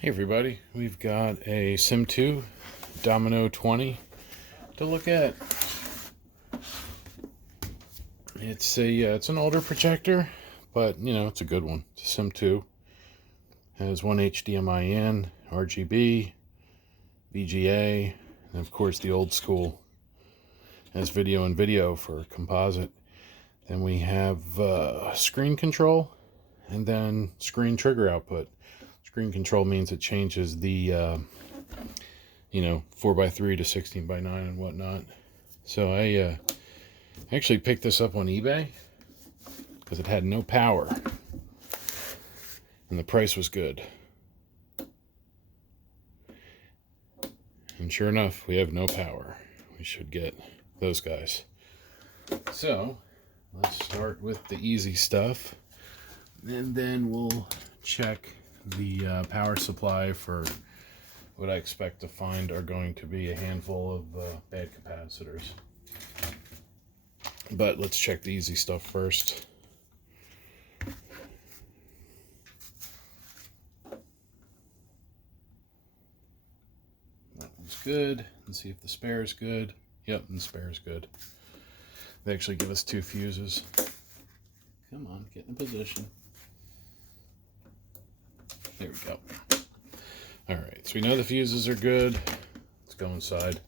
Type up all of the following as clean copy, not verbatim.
Hey everybody, we've got a Sim2 Domino 20 to look at. It's an older projector, but it's a good one. It's a Sim2. Has one HDMI in, RGB, VGA, and of course the old school has video and video for composite. Then we have screen control and then screen trigger output. Screen control means it changes the 4x3 to 16:9 and whatnot. So I actually picked this up on eBay because it had no power and the price was good. And sure enough, we have no power. We should get those guys. So let's start with the easy stuff, and then we'll check the power supply for what I expect to find are going to be a handful of bad capacitors. But let's check the easy stuff first. That one's good. Let's see if the spare is good. Yep, the spare is good. They actually give us 2 fuses. Come on, get in position. There we go. Alright, so we know the fuses are good. Let's go inside.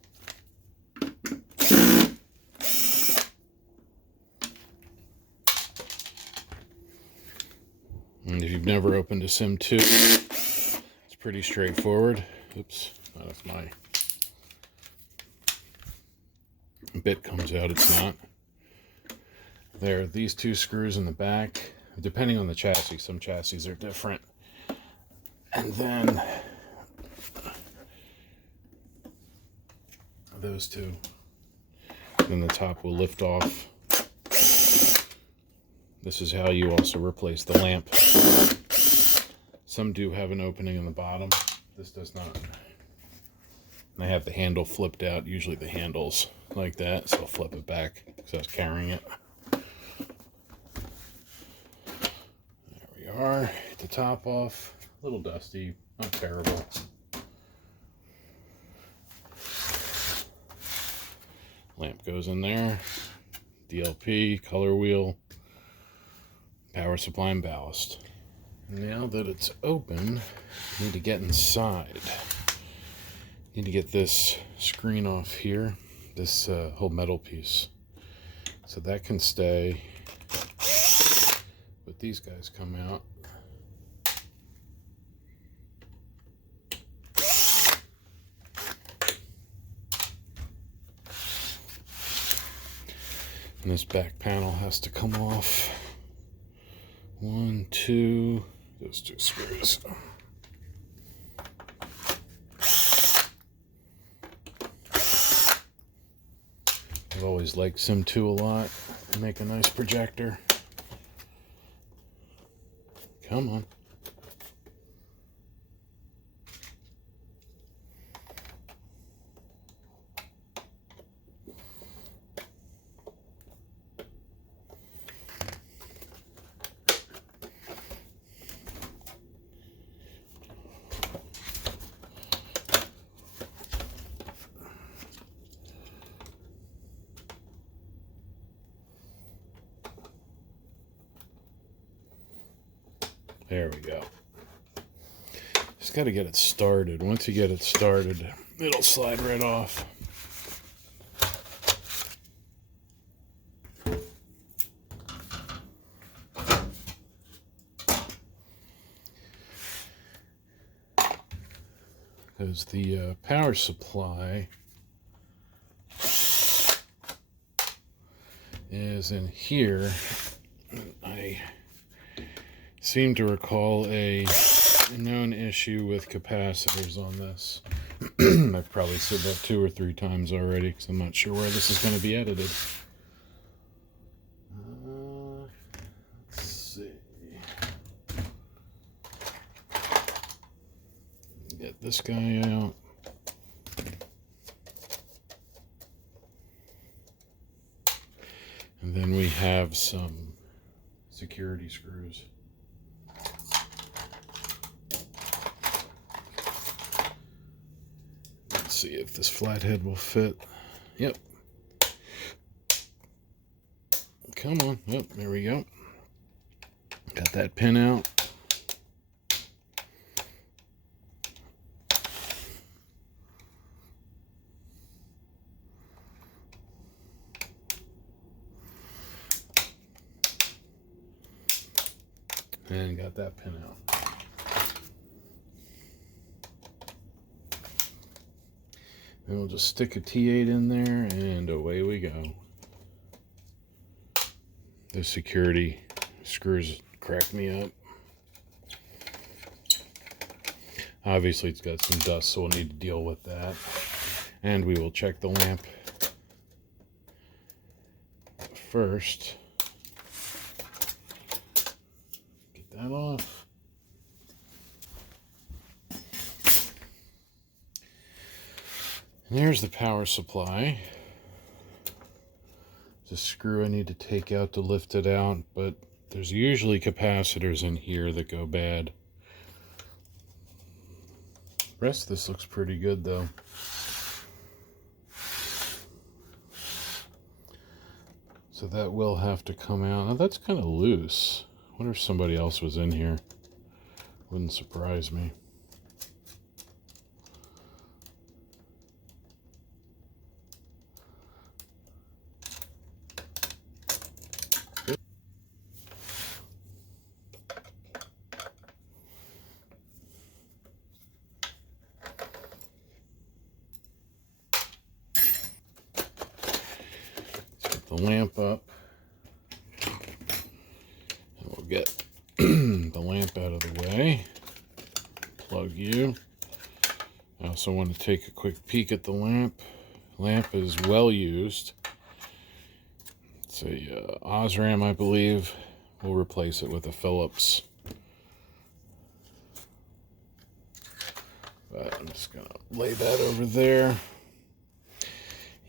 And if you've never opened a Sim2, it's pretty straightforward. Oops, not if my bit comes out, it's not. There are these 2 screws in the back. Depending on the chassis, some chassis are different. And then those 2. Then the top will lift off. This is how you also replace the lamp. Some do have an opening in the bottom. This does not. And I have the handle flipped out. Usually the handle's like that, so I'll flip it back because I was carrying it. There we are. Get the top off. A little dusty, not terrible. Lamp goes in there. DLP, color wheel, power supply, and ballast. Now that it's open, you need to get inside. You need to get this screen off here, this whole metal piece. So that can stay. But these guys come out. And this back panel has to come off. 1, 2, those 2 screws. I've always liked Sim2 a lot. They make a nice projector. Come on. There we go. Just got to get it started. Once you get it started, it'll slide right off. Because the power supply is in here. I seem to recall a known issue with capacitors on this. I've probably said that 2 or 3 times already because I'm not sure where this is going to be edited. Let's see. Get this guy out. And then we have some security screws. see if this flathead will fit. Yep. Come on. Yep, there we go. Got that pin out. And got that pin out. Then we'll just stick a T8 in there and away we go. The security screws crack me up. Obviously it's got some dust, so we'll need to deal with that. And we will check the lamp first. Get that off. And there's the power supply. The screw I need to take out to lift it out, but there's usually capacitors in here that go bad. The rest of this looks pretty good though. So that will have to come out. Now that's kind of loose. I wonder if somebody else was in here. Wouldn't surprise me. The lamp up, and we'll get the lamp out of the way. Plug you. I also want to take a quick peek at the lamp. Lamp is well used. It's a Osram, I believe. We'll replace it with a Phillips. But I'm just gonna lay that over there.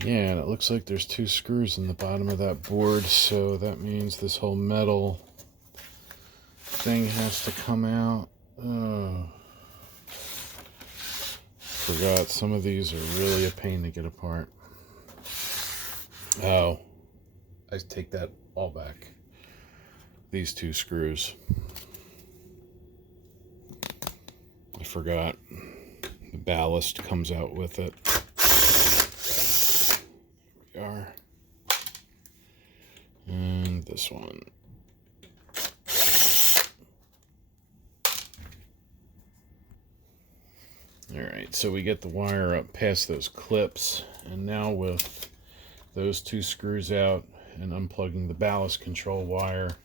Yeah, and it looks like there's 2 screws in the bottom of that board, so that means this whole metal thing has to come out. Oh. Forgot, some of these are really a pain to get apart. Oh, I take that all back. These 2 screws. I forgot. The ballast comes out with it. Are. And this one. Alright, so we get the wire up past those clips, and now with those 2 screws out and unplugging the ballast control wire,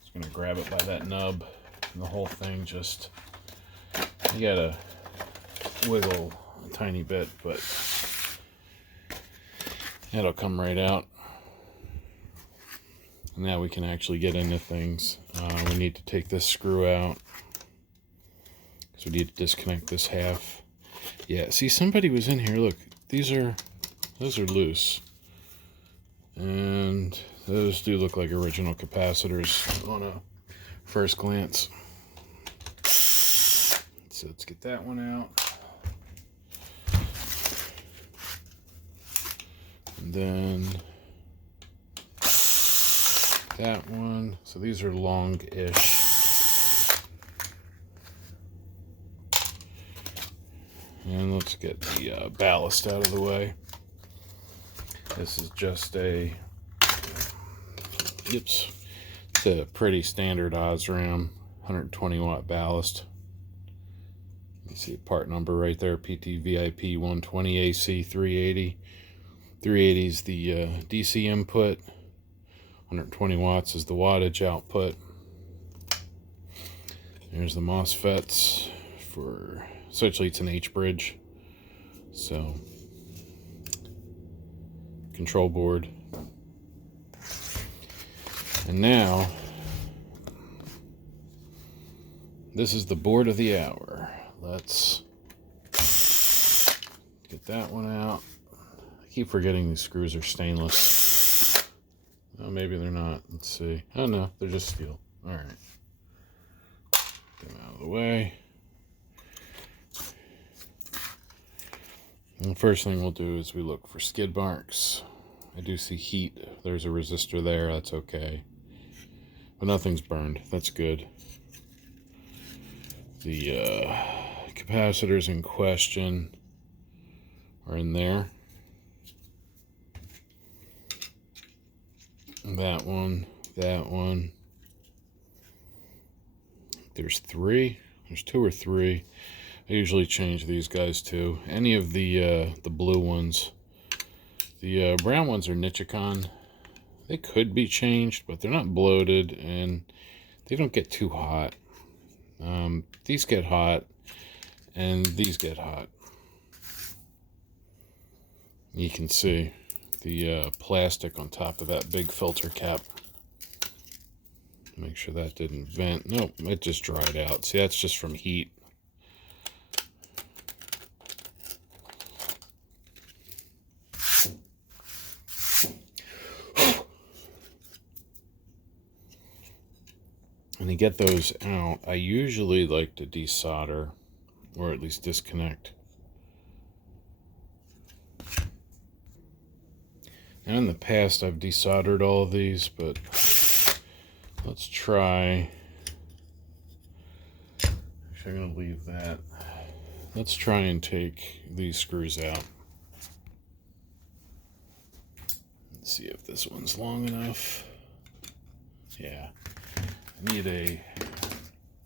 just going to grab it by that nub, and the whole thing just, you gotta wiggle a tiny bit, but that'll come right out. Now we can actually get into things. We need to take this screw out, because we need to disconnect this half. Yeah, see, somebody was in here. Look, those are loose. And those do look like original capacitors on a first glance. So let's get that one out. And then that one. So these are long-ish. And let's get the ballast out of the way. This is just a, it's a pretty standard Osram 120 watt ballast. You see a part number right there, PTVIP 120 AC 380. 380 is the DC input. 120 watts is the wattage output. There's the MOSFETs for, essentially it's an H bridge. So, control board. And now, this is the board of the hour. Let's get that one out. I keep forgetting these screws are stainless. Oh, maybe they're not. Let's see. Oh no, they're just steel. All right. Get them out of the way. And the first thing we'll do is we look for skid marks. I do see heat. There's a resistor there. That's okay. But nothing's burned. That's good. The capacitors in question are in there. That one. That one. There's three. There's two or three. I usually change these guys too. Any of the blue ones. The brown ones are Nichicon. They could be changed, but they're not bloated and they don't get too hot. These get hot and these get hot. You can see the plastic on top of that big filter cap. Make sure that didn't vent. Nope, it just dried out. See, that's just from heat. And to get those out, I usually like to desolder, or at least disconnect. And in the past, I've desoldered all of these, but let's try. Actually, I'm going to leave that. Let's try and take these screws out. Let's see if this one's long enough. Yeah. I need a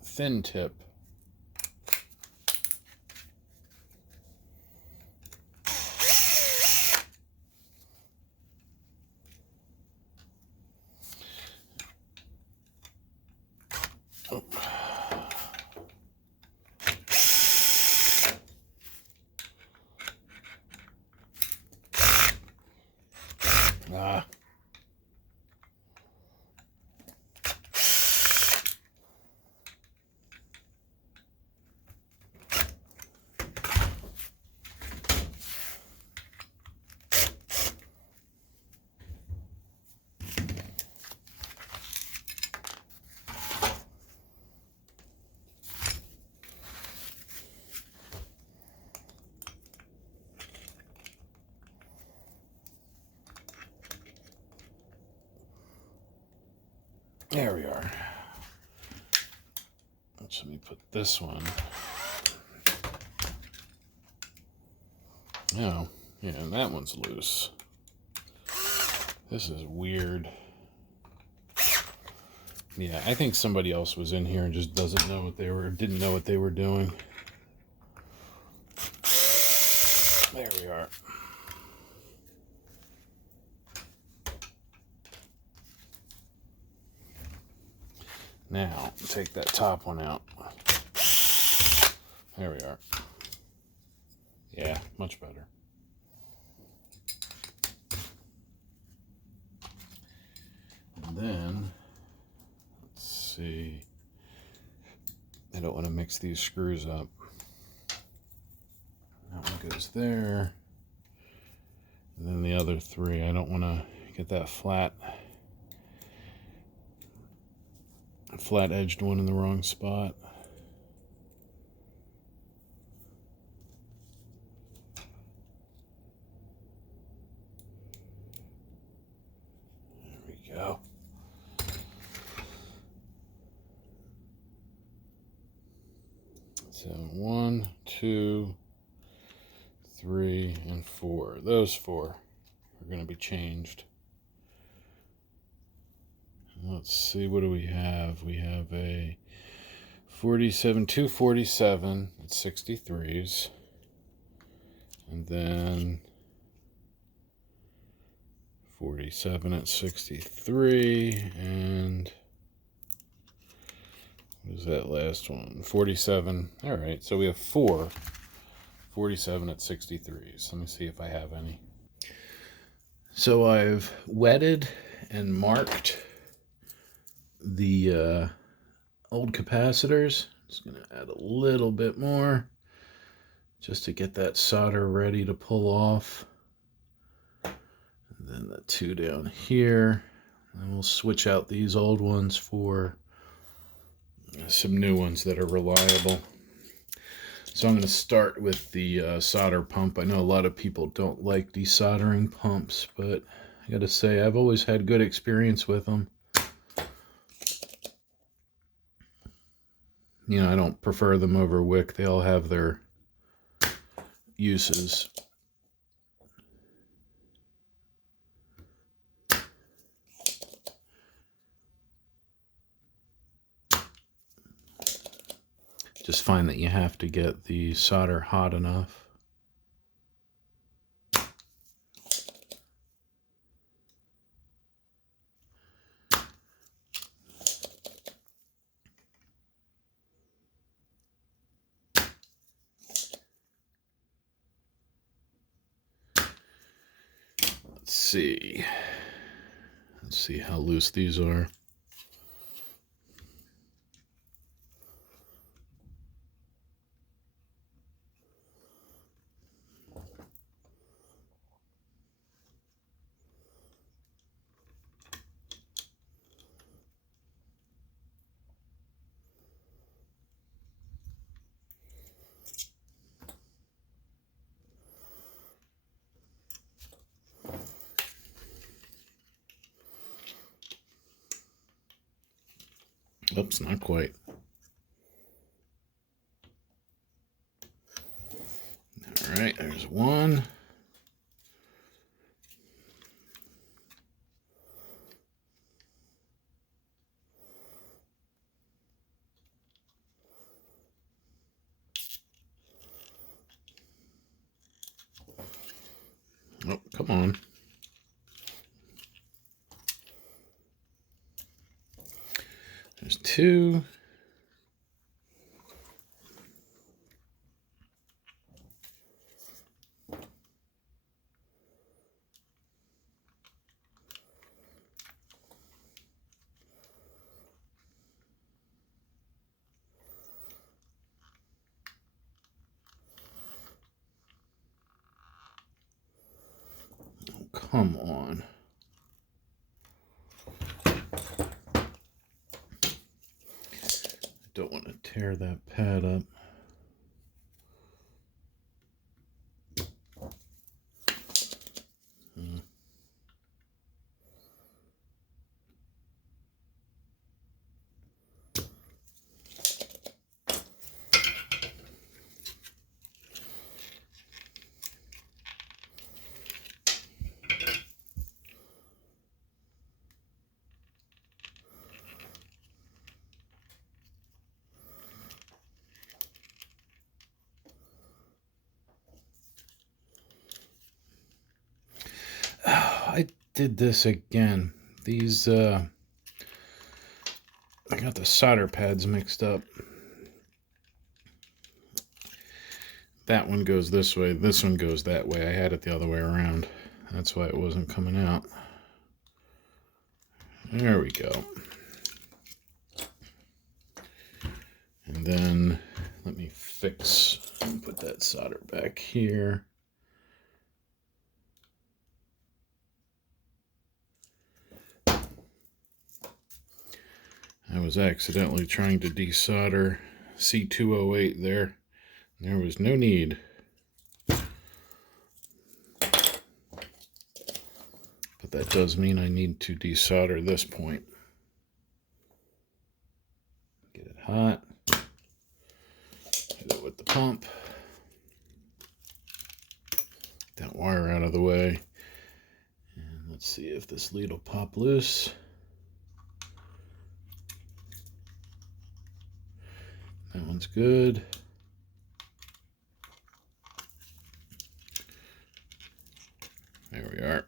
thin tip. Oh. Ah. There we are. Let me put this one. Oh, yeah, and that one's loose. This is weird. Yeah, I think somebody else was in here and just didn't know what they were doing. There we are. Now, take that top one out. There we are. Yeah, much better. And then, let's see. I don't want to mix these screws up. That one goes there. And then the other three, I don't want to get that flat-edged one in the wrong spot. There we go. So 1, 2, 3, and 4. Those 4 are going to be changed. Let's see, what do we have? We have a 47, 247 at 63s. And then 47 at 63. And what is that last one? 47. All right, so we have 4 47 at 63s. Let me see if I have any. So I've wetted and marked the old capacitors. Just going to add a little bit more just to get that solder ready to pull off. And then the 2 down here. And we'll switch out these old ones for some new ones that are reliable. So I'm going to start with the solder pump. I know a lot of people don't like desoldering pumps, but I got to say I've always had good experience with them. You know, I don't prefer them over wick. They all have their uses. Just find that you have to get the solder hot enough. Let's see. Let's see how loose these are. Oops, not quite. All right, there's one. Oh, come on. There's two. Oh, come on. Don't want to tear that pad up. I did this again. These, I got the solder pads mixed up. That one goes this way, this one goes that way. I had it the other way around. That's why it wasn't coming out. There we go. And then let me fix and put that solder back here. I was accidentally trying to desolder C208 there. There was no need. But that does mean I need to desolder this point. Get it hot. Hit it with the pump. Get that wire out of the way. And let's see if this lead will pop loose. That one's good. There we are.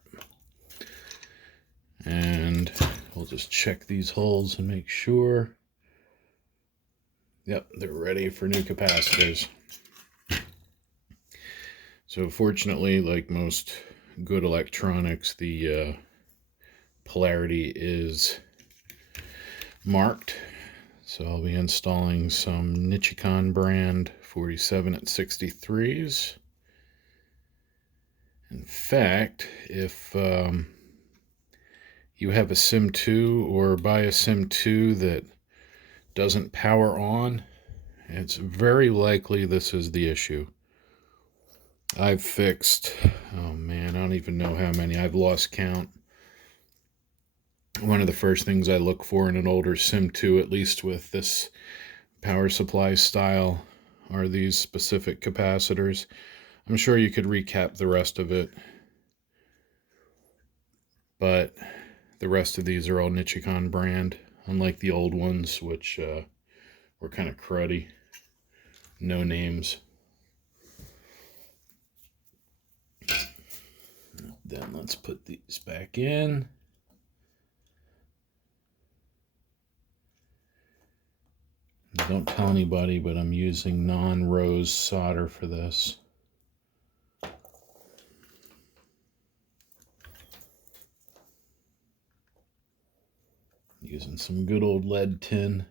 And we'll just check these holes and make sure. Yep, they're ready for new capacitors. So fortunately, like most good electronics, the polarity is marked. So I'll be installing some Nichicon brand 47 at 63s. In fact, if you have a Sim2 or buy a Sim2 that doesn't power on It's very likely this is the issue. I've fixed, oh man, I don't even know how many. I've lost count. One of the first things I look for in an older Sim2, at least with this power supply style, are these specific capacitors. I'm sure you could recap the rest of it, but the rest of these are all Nichicon brand, unlike the old ones, which were kind of cruddy. No names. Then let's put these back in. Don't tell anybody, but I'm using non-rose solder for this. Using some good old lead tin.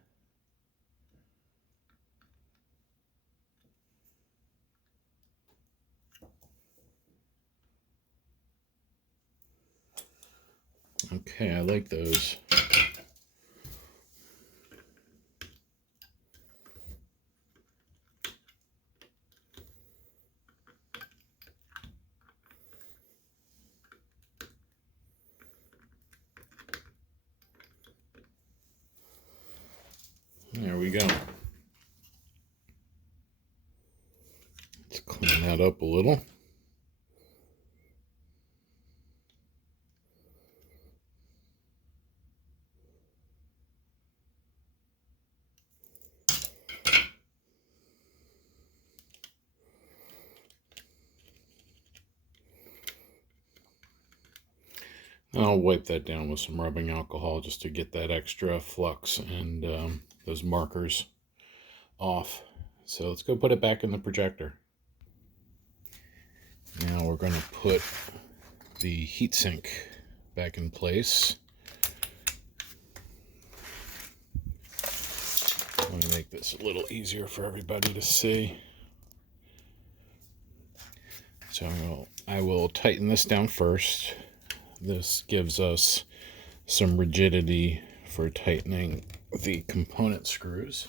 Okay, I like those. There we go. Let's clean that up a little. I'll wipe that down with some rubbing alcohol just to get that extra flux and those markers off. So let's go put it back in the projector. Now we're going to put the heatsink back in place. Let me make this a little easier for everybody to see. So I will tighten this down first. This gives us some rigidity for tightening the component screws.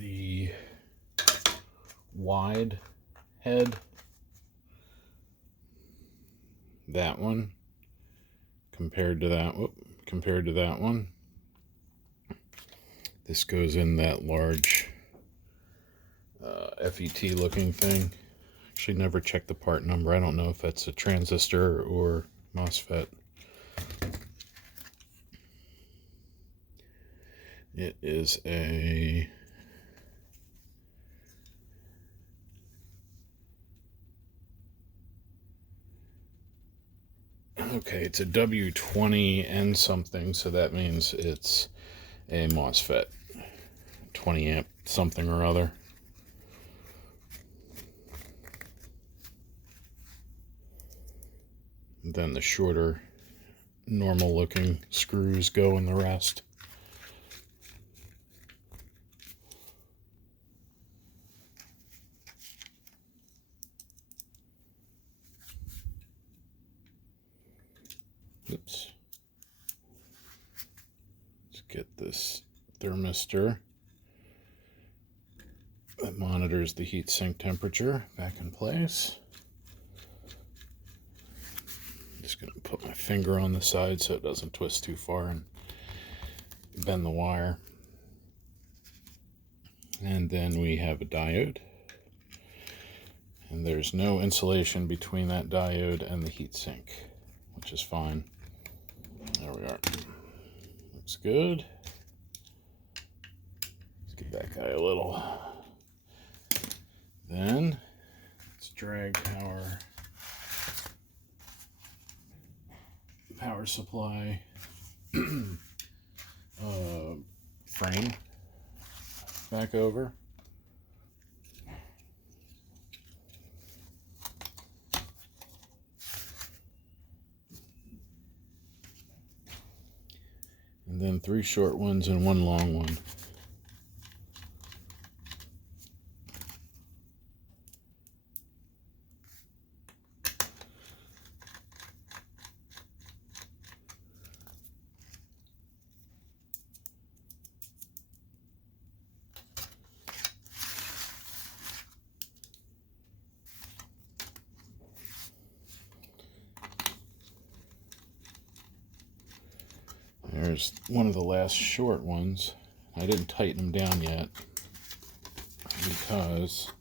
The wide head, that one, compared to that one, this goes in that large FET looking thing. Actually never checked the part number. I don't know if that's a transistor or MOSFET. It is a okay, it's a W20N something, so that means it's a MOSFET, 20 amp something or other. And then the shorter, normal looking screws go in the rest. Oops. Let's get this thermistor that monitors the heatsink temperature back in place. I'm just going to put my finger on the side so it doesn't twist too far and bend the wire. And then we have a diode. And there's no insulation between that diode and the heatsink, which is fine. There we are. Looks good. Let's get that guy a little. Then let's drag our power supply frame back over. And then 3 short ones and 1 long one. here's one of the last short ones. I didn't tighten them down yet because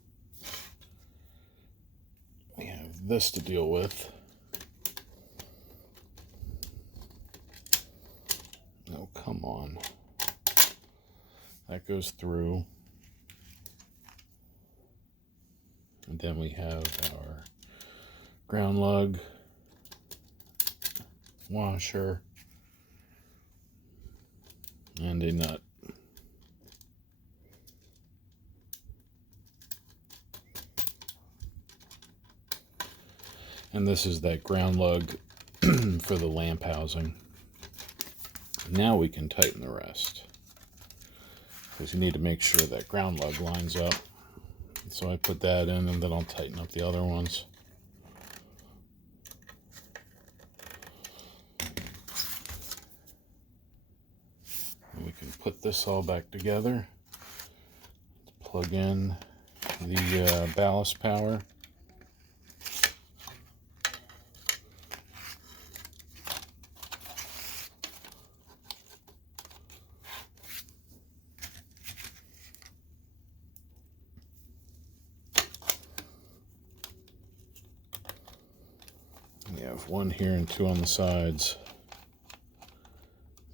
we have this to deal with. Oh, come on. That goes through. And then we have our ground lug, washer, and a nut. And this is that ground lug for the lamp housing. Now we can tighten the rest, because you need to make sure that ground lug lines up. So I put that in, and then I'll tighten up the other ones. And we can put this all back together. Plug in the ballast power. We have one here and two on the sides.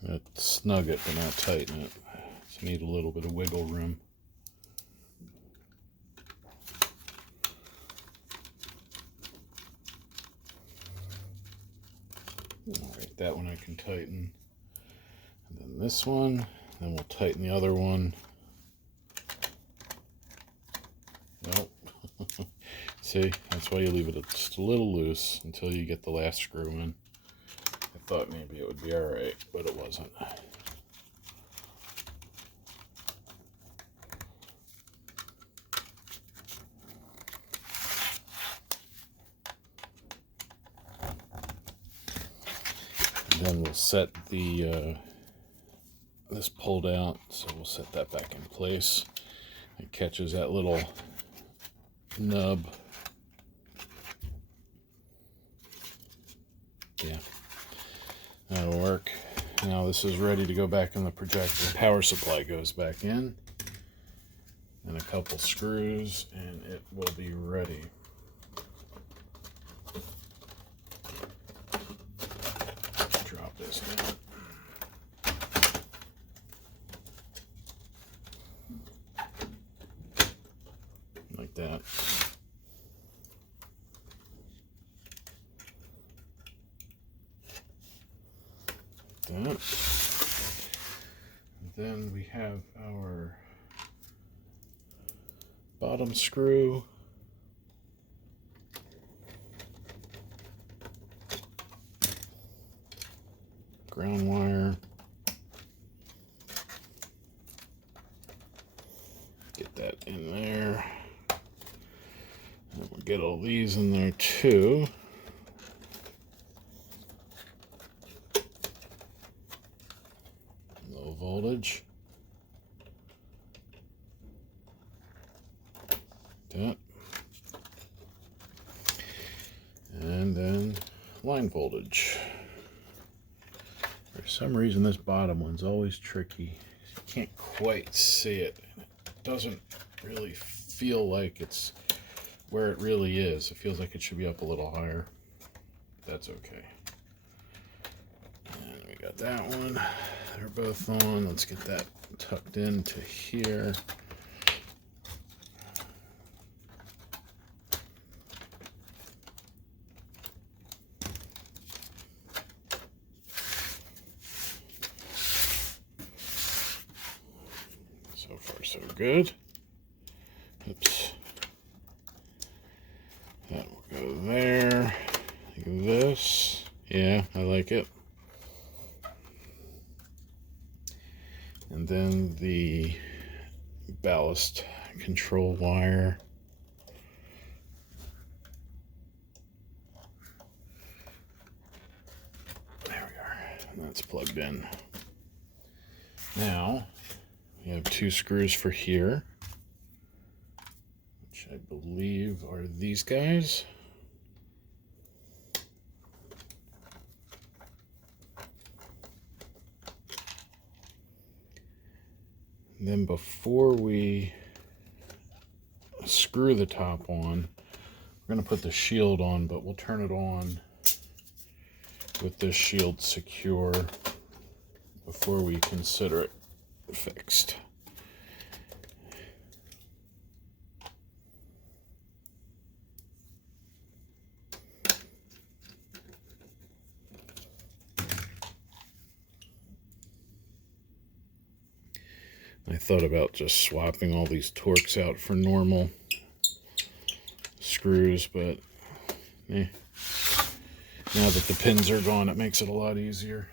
Let's snug it but not tighten it. So you need a little bit of wiggle room. Alright, that one I can tighten. And then this one, then we'll tighten the other one. Nope. See, that's why you leave it just a little loose until you get the last screw in. I thought maybe it would be alright, but it wasn't. And then we'll set the this pulled out, so we'll set that back in place. It catches that little nub. Yeah, that'll work. Now this is ready to go back in the projector. Power supply goes back in, and a couple screws, and it will be ready. Drop this down. Like that. That. Then we have our bottom screw. Ground wire. Get that in there. And we'll get all these in there too. Low voltage. That. And then line voltage. For some reason this bottom one's always tricky. You can't quite see it. It doesn't really feel like it's where it really is. It feels like it should be up a little higher. That's okay. And we got that one. They're both on. Let's get that tucked into here. So far, so good. Oops. That will go there. Like this. Yeah, I like it. And then the ballast control wire. There we are. And that's plugged in. Now, we have two screws for here, which I believe are these guys. And then before we screw the top on, we're going to put the shield on, but we'll turn it on with this shield secure before we consider it fixed. I thought about just swapping all these Torx out for normal screws, but now that the pins are gone, it makes it a lot easier.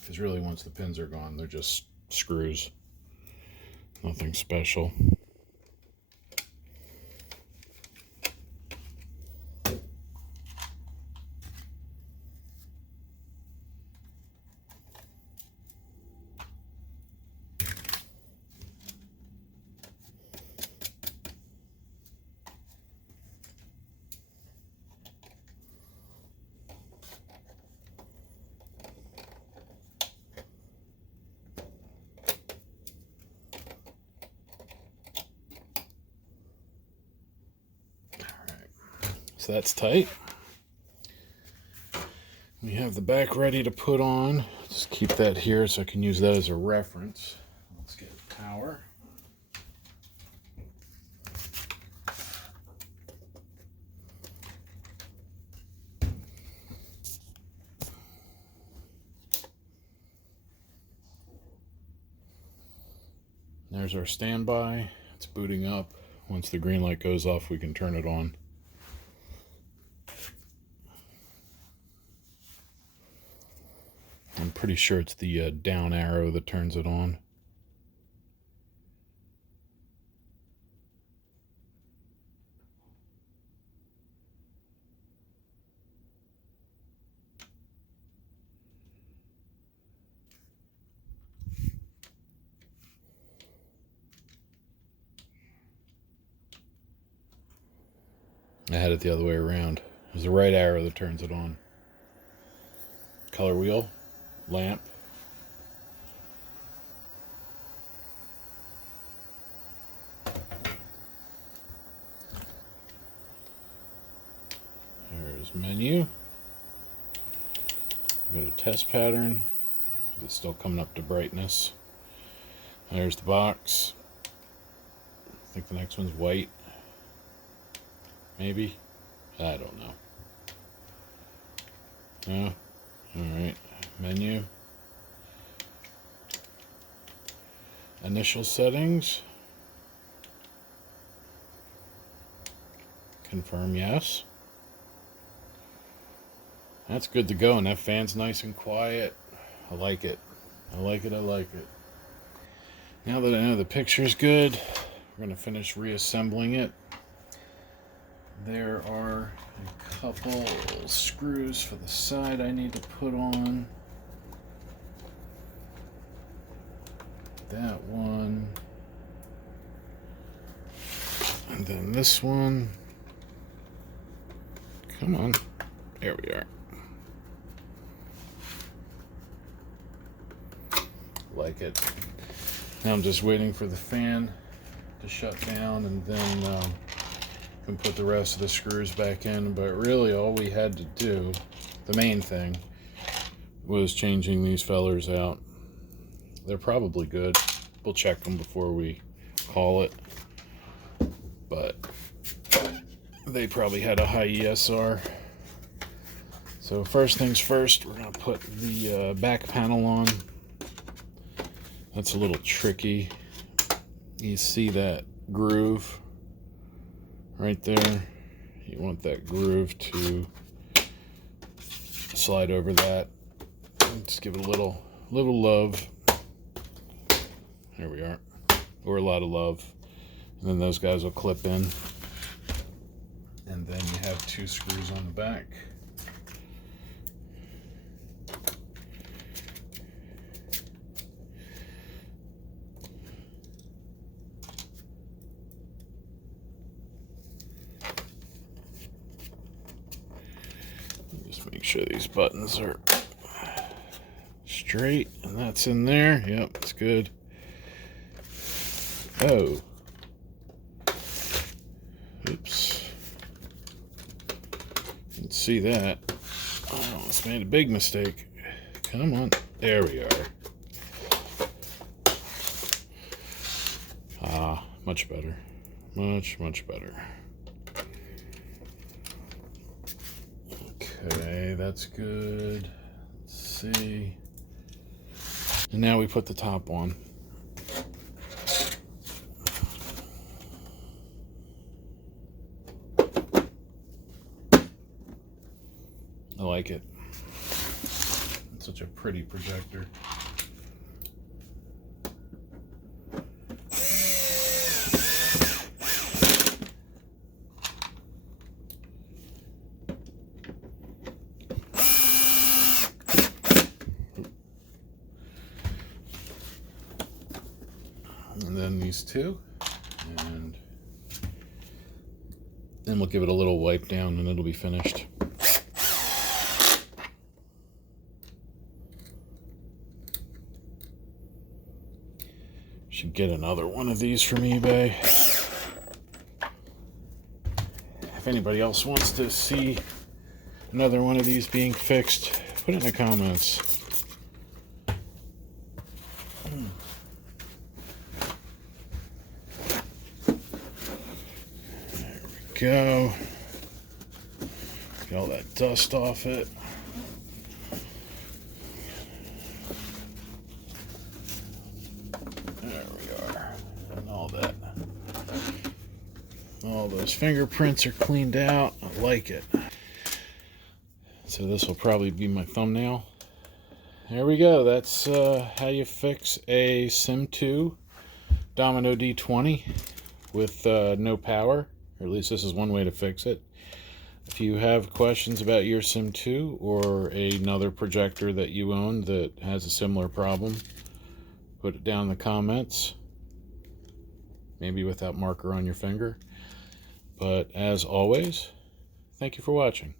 Because really, once the pins are gone, they're just screws. Nothing special. So that's tight. We have the back ready to put on. Just keep that here so I can use that as a reference. Let's get power. There's our standby. It's booting up. Once the green light goes off, we can turn it on. I'm pretty sure it's the down arrow that turns it on. I had it the other way around. It's the right arrow that turns it on. Color wheel, lamp. There's menu. Go to test pattern. It's still coming up to brightness. There's the box. I think the next one's white. Maybe? I don't know. No? Alright. Menu. Initial settings. Confirm yes. That's good to go, and that fan's nice and quiet. I like it. I like it, I like it. Now that I know the picture's good, we're going to finish reassembling it. There are a couple screws for the side I need to put on. That one. And then this one. Come on. There we are. Like it. Now I'm just waiting for the fan to shut down, and then can put the rest of the screws back in. But really all we had to do, the main thing, was changing these fellers out. They're probably good. We'll check them before we call it, but they probably had a high ESR. So first things first, we're going to put the back panel on. That's a little tricky. You see that groove right there? You want that groove to slide over that. Just give it a little love. There we are. Or a lot of love. And then those guys will clip in. And then you have two screws on the back. Make sure these buttons are straight, and that's in there. Yep, it's good. Oh. Oops. Didn't see that. Oh, it's made a big mistake. Come on. There we are. Ah, much better. Much better. Okay, that's good. Let's see. And now we put the top on. I like it. It's such a pretty projector. And then these two, and then we'll give it a little wipe down and it'll be finished. Should get another one of these from eBay. If anybody else wants to see another one of these being fixed, put it in the comments. There we go. Get all that dust off it. There we are. And all that. All those fingerprints are cleaned out. I like it. So this will probably be my thumbnail. There we go. That's how you fix a Sim2 Domino D20 with no power. Or at least this is one way to fix it. If you have questions about your Sim2 or another projector that you own that has a similar problem, put it down in the comments. Maybe with that marker on your finger. But as always, thank you for watching.